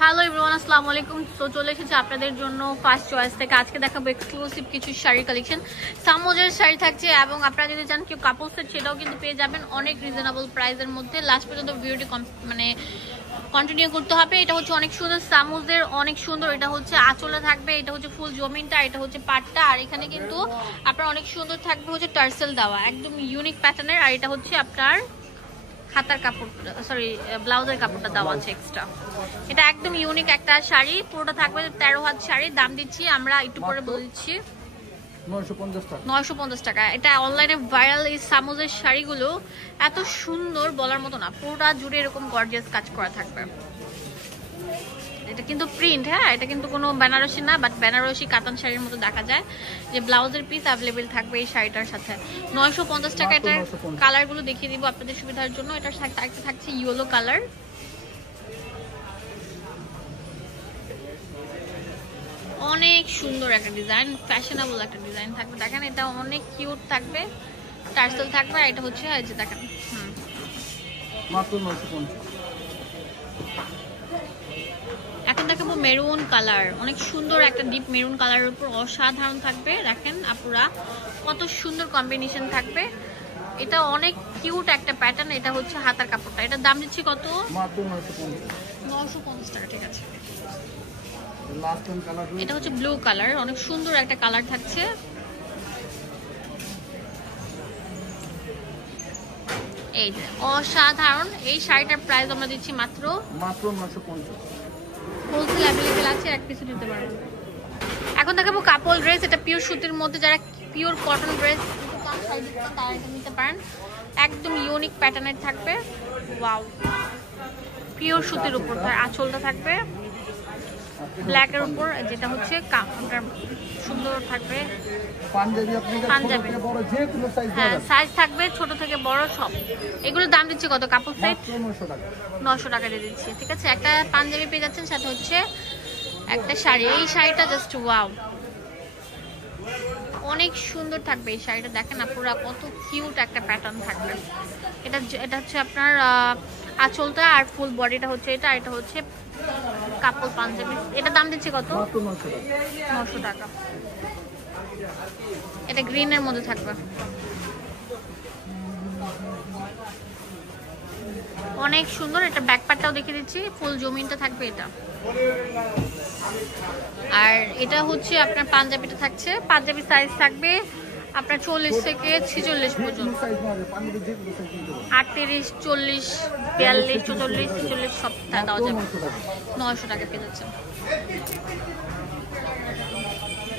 Hello everyone, আসসালামু আলাইকুম। তো চলে এসেছি আপনাদের জন্য ফার্স্ট চয়েস থেকে। আজকে দেখাবো এক্সক্লুসিভ কিছু শাড়ি কালেকশন। সামোজের শাড়ি থাকছে এবং আপনারা যদি চান কেউ কাপড় সেট সেটাও কিন্তু পেয়ে যাবেন অনেক রিজনেবল প্রাইসের মধ্যে। লাস্ট পর্যন্ত ভিডিওটি কন্টিনিউ করতে হবে। এটা হচ্ছে অনেক সুন্দর সামোজের, অনেক সুন্দর। এটা হচ্ছে আঁচলে থাকবে, এটা হচ্ছে ফুল জমিনটা, এটা হচ্ছে পাটটা, আর এখানে কিন্তু আপনার অনেক সুন্দর থাকবে হচ্ছে টার্সেল দেওয়া, একদম ইউনিক প্যাটার্নের। আর এটা হচ্ছে আপনার হাতার কাপড়, সরি ব্লাউজের কাপড়টা দেওয়া আছে এক্সট্রা। এটা একদম ইউনিক একটা শাড়ি, পুরোটা থাকবে 13 হাত শাড়ি। দাম দিচ্ছি আমরা একটু পরে বলে দিচ্ছি 950 টাকা। এটা অনলাইনে ভাইরাল এই সামোজের শাড়িগুলো এত সুন্দর বলার মতো না, পুরোটা জুড়ে এরকম গর্জিয়াস কাজ করা থাকবে। এটা কিন্তু প্রিন্ট, হ্যাঁ এটা কিন্তু কোনো বেনারসি না, বাট বেনারসি কাতান শাড়ির মতো দেখা যায়। যে ব্লাউজের পিস অ্যাভেলেবেল থাকবে এই শাড়িটার সাথে। 950 টাকা। এটার কালারগুলো দেখিয়ে দিব আপনাদের সুবিধার জন্য। এটার সাথে একটা থাকছে ইয়েলো কালার, অনেক সুন্দর একটা ডিজাইন, ফ্যাশনেবল একটা ডিজাইন থাকবে। দেখেন এটা অনেক কিউট থাকবে, টার্সেল থাকবে। আর এটা হচ্ছে এই যে দেখেন মাত্র 950। এখন দেখাবো মেরুন কালার, অনেক সুন্দর একটা ডিপ মেরুন কালারের উপর অসাধারণ থাকবে। দেখেন আপুরা কত সুন্দর কম্বিনেশন থাকবে। এটা অনেক কিউট একটা প্যাটার্ন। এটা হচ্ছে হাতার কাপড়টা। এটার দাম দিচ্ছি কত? মাত্র 950 টাকা। ঠিক আছে, লাস্ট ওয়ান কালার, এটা হচ্ছে ব্লু কালার, অনেক সুন্দর একটা কালার থাকছে। এই যে অসাধারণ এই শাড়িটার প্রাইস আমরা দিচ্ছি মাত্র 950। হোলসেল অ্যাভেলেবেল আছে, এক পিসও নিতে পারবেন। এখন দেখাবো কাপল ড্রেস। এটা পিওর সুতির মধ্যে, যারা পিওর কটন ড্রেস তারা এটা নিতে পারেন। একদম ইউনিক প্যাটার্নের থাকবে। ওয়াও, পিওর সুতির উপর আঁচলটা থাকবে ব্ল্যাকের উপর, যেটা হচ্ছে সুন্দর থাকবে পাঞ্জাবি। হ্যাঁ সাইজ থাকবে ছোট থেকে বড় সব। এগুলোর দাম দিচ্ছি কত? কাপড় সেট 900 টাকা দিয়ে দিচ্ছি। ঠিক আছে, একটা পাঞ্জাবি পেয়ে যাচ্ছেন, সাথে হচ্ছে একটা শাড়ি। এই শাড়িটা জাস্ট ওয়াও, অনেক সুন্দর থাকবে এই শাড়িটা। দেখেন আপুরা কত কিউট একটা প্যাটার্ন থাকবে। এটা হচ্ছে আপনার আঁচলটা, আর ফুল বডিটা হচ্ছে এটা। এটা হচ্ছে কাপড় পাঞ্জাবি। এটা দাম দিচ্ছি কত? 900 টাকা। এটা গ্রিনের মধ্যে থাকবে, অনেক সুন্দর। এটা ব্যাক পার্টটাও দেখিয়ে দিচ্ছি, ফুল জমিনটা থাকবে এটা। আর এটা হচ্ছে আপনার পাঞ্জাবিটা থাকছে, পাঞ্জাবি সাইজ থাকবে আপনার 40 থেকে 46 পর্যন্ত, 38, 40, 42, 44, 46 সব দেওয়া যাবে। 900 টাকা পেয়ে যাচ্ছে।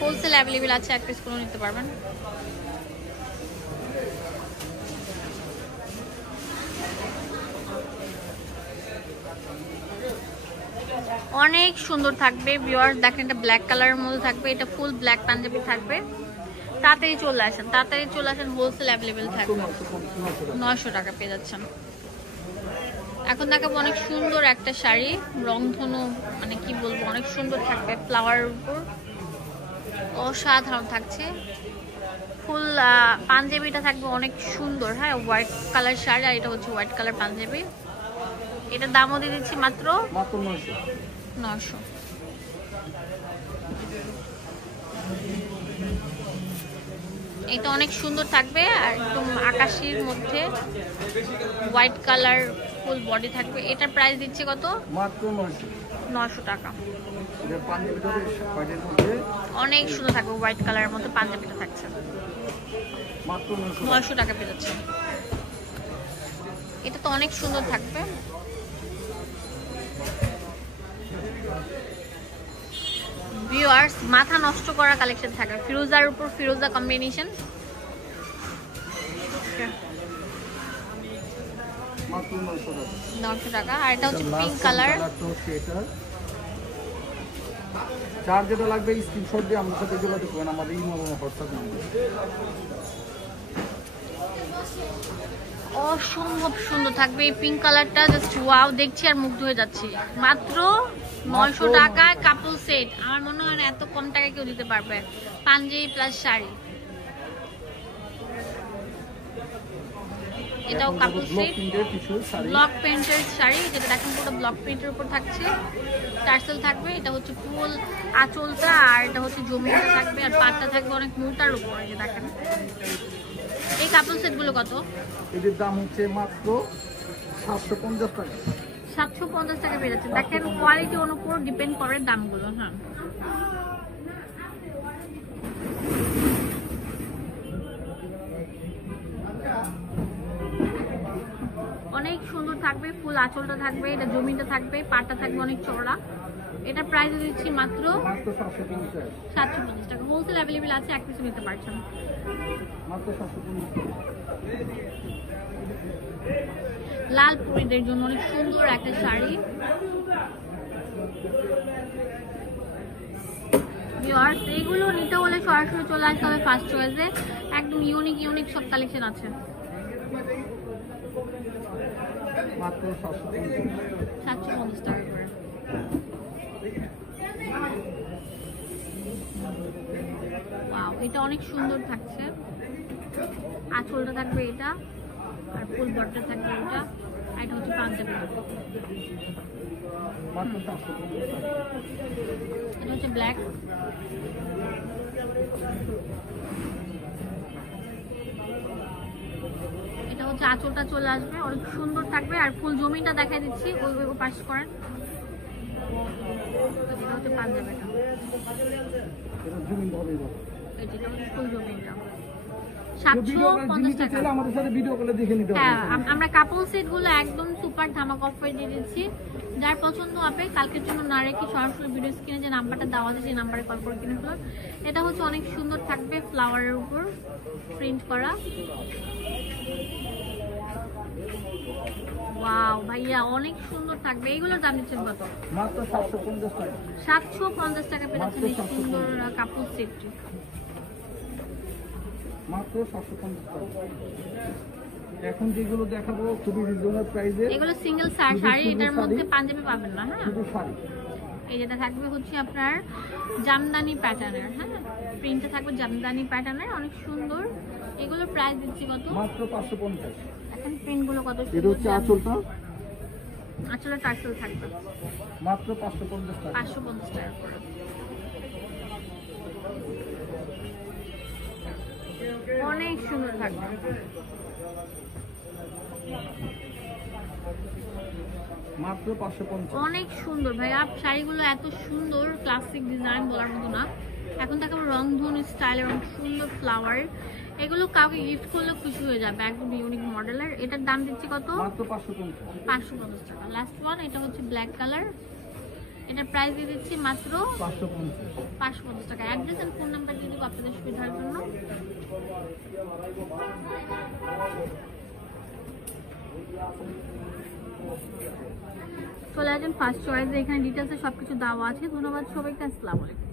হোলসেল অ্যাভেলেবেল আছে, এক পিস করে নিতে পারবেন। অনেক সুন্দর থাকবে ভিউয়ার্স। দেখেন এটা ব্ল্যাক কালারের মধ্যে থাকবে, এটা ফুল ব্ল্যাক পাঞ্জাবি থাকবে। তাড়াতাড়ি চলে আসেন, হোলসেল অ্যাভেলেবেল থাকবে। 900 টাকা পেয়ে যাচ্ছেন। এখন দেখাবো অনেক সুন্দর একটা শাড়ি, রংধনু মানে কি বলবো, অনেক সুন্দর থাকবে ফ্লাওয়ারের উপর, অসাধারণ থাকছে। ফুল পাঞ্জাবিটা থাকবে অনেক সুন্দর, হ্যাঁ হোয়াইট কালার শাড়ি, আর এটা হচ্ছে হোয়াইট কালার পাঞ্জাবি। এটার দামও দিয়ে দিচ্ছি মাত্র 900। এটা অনেক সুন্দর থাকবে, আর একদম আকাশির মধ্যে হোয়াইট কালার ফুল বডি থাকবে। এটার প্রাইস দিচ্ছে কত? মাত্র 900 টাকা। অনেক সুন্দর থাকবে, হোয়াইট কালারের মধ্যে পাঞ্জাবিটা থাকছে, মাত্র 900 টাকা পেয়ে যাচ্ছে। এটা তো অনেক সুন্দর থাকবে। ভিউয়ার্স মাথা নষ্ট করা কালেকশন থাকবে, ফিরোজার উপর ফিরোজা কম্বিনেশন। 900 টাকা। আর এটা হচ্ছে পিঙ্ক কালার। চার যেটা লাগবে স্ক্রিনশট দিয়ে আমাদের সাথে যোগাযোগ করুন, আমাদের ইমেল এবং হোয়াটসঅ্যাপ নাম্বার। অসম্ভব সুন্দর থাকবে এই পিঙ্ক কালারটা, জাস্ট ওয়াও, দেখছি আর মুগ্ধ হয়ে যাচ্ছি। মাত্র 900 টাকায় কাপল সেট। আমার মনে হয় না এত কম টাকায় কেউ দিতে পারবে। পাঞ্জাবি প্লাস শাড়ি, এটাও কাপল ব্লক সেট, প্রিন্টের কিছু শাড়ি, ব্লক প্রিন্টের শাড়ি, যেটা দেখেন পুরো ব্লক প্রিন্টের উপর থাকছে, টার্সেল থাকবে। এটা হচ্ছে ফুল আঁচলটা, আর এটা হচ্ছে জমিটা থাকবে, আর পাটটা থাকবে অনেক মোটার উপরে। যে দেখেন এই কাপল সেটগুলো কত? এদের দাম হচ্ছে মাত্র 750 টাকা। 750 টাকা পেয়ে যাচ্ছে। দেখেন কোয়ালিটি অনুযায়ী ডিপেন্ড করে দামগুলো। হ্যাঁ, অনেক সুন্দর থাকবে, ফুল আঁচলটা থাকবে, এটা জমিটা থাকবে, পাটটা থাকবে অনেক চওড়া। এটা প্রাইস দিচ্ছি মাত্র 750 টাকা। হোলসেল অ্যাভেলেবেল আছে, এক পিস নিতে পারছেন মাত্র 750। লাল পরীদের জন্য অনেক সুন্দর একটা শাড়ি। ভিউয়ার্স, এগুলো নিতে হলে সরাসরি চলে আসতে হবে ফার্স্ট চয়েসে। একদম ইউনিক সব কালেকশন আছে। মাত্র 750 টাকা করে। ওয়াও, এটা অনেক সুন্দর থাকছে। আঁচলটা থাকবে এটা, আর ফুল বটটা থাকবে এটা, আর এটা হচ্ছে পাঞ্জাবি। মাত্র 750 টাকা। এটা হচ্ছে ব্ল্যাক। এটা হচ্ছে আঁচলটা চলে আসবে, অনেক সুন্দর থাকবে, আর ফুল জমিটা দেখাই দিচ্ছি, ওই পাশ করেন। এটা হচ্ছে পাঞ্জাবিটা, এটা জুমিং হবে এবার। এটা হচ্ছে ফুল জমিটা। 750 টাকা। আমাদের সাথে ভিডিও কলে দেখে নিতে হবে। হ্যাঁ, আমরা কাপল সেট গুলো একদম সুপার ধামাকা অফার দিয়ে দিচ্ছি। যার পছন্দ হবে কালকের জন্য না রেখে সরাসরি ভিডিও স্ক্রিনে যে নাম্বারটা দেওয়া আছে সেই নাম্বারে কল করে কিনে ফেলুন। এটা হচ্ছে অনেক সুন্দর থাকবে, ফ্লাওয়ারের উপর প্রিন্ট করা। ওয়াও ভাইয়া, অনেক সুন্দর থাকবে। এইগুলোর দাম দিচ্ছেন কত? মাত্র 750 টাকা। 750 টাকা পেয়েছেন এই সুন্দর কাপল সেটটি। মাত্র 750 টাকা। এখন যেগুলো দেখাবো খুবই রিজনেবল প্রাইসে। এগুলো সিঙ্গেল শাড়ি, এটার মধ্যে পাঞ্জাবি পাবেন না। হ্যাঁ, শুধু শাড়ি। এই যেটা থাকবে হচ্ছে আপনার জামদানি প্যাটার্নের। হ্যাঁ, প্রিন্টটা থাকবে জামদানি প্যাটার্নের, অনেক সুন্দর। এগুলোর প্রাইস দিচ্ছি কত? মাত্র 550। এখন প্রিন্টগুলো কত? এটা হচ্ছে আঁচলটা। আঁচলের টার্সেল থাকবে মাত্র 550 টাকা। 550 টাকা করে। অনেক সুন্দর থাকবে। মাত্র 550। অনেক সুন্দর ভাইয়া, শাড়িগুলো এত সুন্দর, ক্লাসিক ডিজাইন বলার মতো না। এখন দেখাবো রংধনু স্টাইলের অনেক সুন্দর ফ্লাওয়ার। এগুলো কাউকে গিফট করলে খুশি হয়ে যাবে, একদম ইউনিক মডেলের। এটার দাম দিচ্ছি কত? মাত্র 550। 550 টাকা। লাস্ট ওয়ান, এটা হচ্ছে ব্ল্যাক কালার। এটার প্রাইস দিয়ে দিচ্ছি মাত্র 550 টাকা। অ্যাড্রেস আর ফোন নাম্বার দিয়ে দিব আপনাদের সুবিধার জন্য। চলে আসেন ফার্স্ট চয়েসে, এখানে ডিটেলসে সবকিছু দেওয়া আছে। ধন্যবাদ সবাইকে, আসসালামু আলাইকুম।